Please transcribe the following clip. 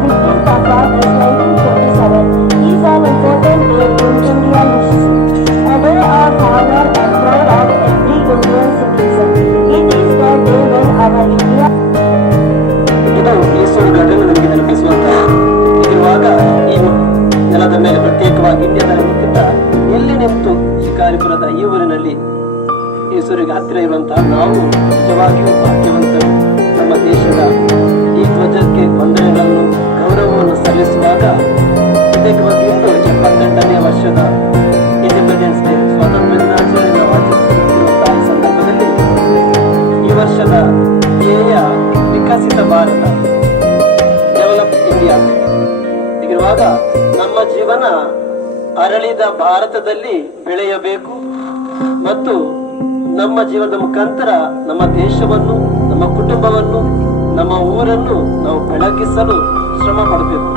15th of August 1947 is an important day in Indian history, a day of honor and pride of every Indian citizen. It is the day when our India ಇದು ಈಶ್ವರ ಘಟನೆ ನಮಗೆ ನೆನಪಿಸುವಂತಹ ಹೀಗಿರುವಾಗ ಈ ನೆಲದ ಮೇಲೆ ಪ್ರತ್ಯೇಕವಾಗಿ ಇಂಡಿಯಾದ ನೆನಪಿಂದ ಎಲ್ಲಿ ನಿಂತು ಶಿಕಾರಿಪುರದ ಈ ಊರಿನಲ್ಲಿ ಈಶ್ವರಿಗೆ ಹತ್ತಿರ ಇರುವಂತಹ ನಾವು ನಿಜವಾಗಿಯೂ ಭಾಗ್ಯವಂತರು. ನಮ್ಮ ದೇಶದ ಈ ಧ್ವಜಕ್ಕೆ ವಂದನೆಗಳನ್ನು ಗೌರವವನ್ನು ಸಲ್ಲಿಸುವಾಗ ಪ್ರತ್ಯೇಕವಾಗಿ ಇಂದು 78ನೇ ವರ್ಷದ ಇಂಡಿಪೆಂಡೆನ್ಸ್ ಡೇ ಸ್ವಾತಂತ್ರ್ಯ ದಿನಾಚರಣೆಯನ್ನು ನಾವು ಆಚರಿಸುತ್ತಿರುವಂತಹ ಈ ಸಂದರ್ಭದಲ್ಲಿ ಈ ವರ್ಷದ ಧ್ಯೇಯ ವಿಕಸಿತ ಭಾರತ, ಡೆವಲಪ್ ಇಂಡಿಯಾ ಹೀಗಿರುವಾಗ ನಮ್ಮ ಜೀವನ ಅರಳಿದ ಭಾರತದಲ್ಲಿ ಬೆಳೆಯಬೇಕು ಮತ್ತು ನಮ್ಮ ಜೀವನದ ಮುಖಾಂತರ ನಮ್ಮ ದೇಶವನ್ನು, ನಮ್ಮ ಕುಟುಂಬವನ್ನು, ನಮ್ಮ ಊರನ್ನು ನಾವು ಬೆಳಗಿಸಲು ಶ್ರಮ ಪಡಬೇಕು.